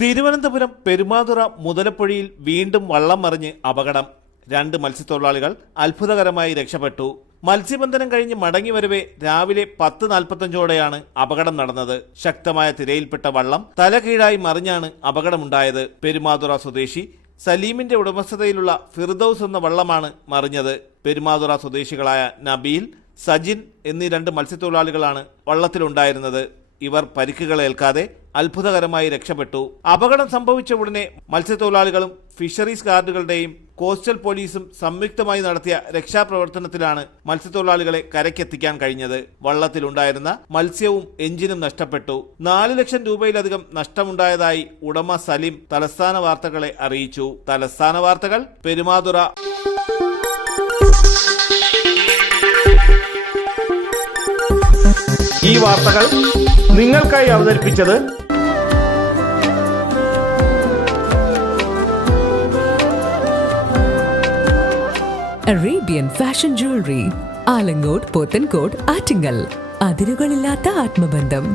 തിരുവനന്തപുരം പെരുമാതുറ മുതലപ്പുഴയിൽ വീണ്ടും വള്ളം മറിഞ്ഞ് അപകടം. 2 മത്സ്യത്തൊഴിലാളികൾ അത്ഭുതകരമായി രക്ഷപ്പെട്ടു. മത്സ്യബന്ധനം കഴിഞ്ഞ് മടങ്ങി വരവെ രാവിലെ 10:45ഓടെയാണ് അപകടം നടന്നത്. ശക്തമായ തിരയിൽപ്പെട്ട വള്ളം തലകീഴായി മറിഞ്ഞാണ് അപകടമുണ്ടായത്. പെരുമാതുറ സ്വദേശി സലീമിന്റെ ഉടമസ്ഥതയിലുള്ള ഫിർദൌസ് എന്ന വള്ളമാണ് മറിഞ്ഞത്. പെരുമാതുറ സ്വദേശികളായ നബീൽ, സജിൻ എന്നീ 2 മത്സ്യത്തൊഴിലാളികളാണ് വള്ളത്തിലുണ്ടായിരുന്നത്. ഇവർ പരിക്കുകളേൽക്കാതെ അത്ഭുതകരമായി രക്ഷപ്പെട്ടു. അപകടം സംഭവിച്ച ഉടനെ മത്സ്യത്തൊഴിലാളികളും ഫിഷറീസ് ഗാർഡുകളുടെയും കോസ്റ്റൽ പോലീസും സംയുക്തമായി നടത്തിയ രക്ഷാപ്രവർത്തനത്തിലാണ് മത്സ്യത്തൊഴിലാളികളെ കരയ്ക്കെത്തിക്കാൻ കഴിഞ്ഞത്. വള്ളത്തിലുണ്ടായിരുന്ന മത്സ്യവും എഞ്ചിനും നഷ്ടപ്പെട്ടു. 4 ലക്ഷം രൂപയിലധികം നഷ്ടമുണ്ടായതായി ഉടമ സലീം തലസ്ഥാന വാർത്തകളെ അറിയിച്ചു. തലസ്ഥാന വാർത്തകൾ, പെരുമാതുറ. ഈ വാർത്തകൾ നിങ്ങൾക്കായി അവതരിപ്പിച്ചത് Arabian fashion jewellery, Alangode, Pothencode, Attingal. അതിരുകളില്ലാത്ത ആത്മബന്ധം.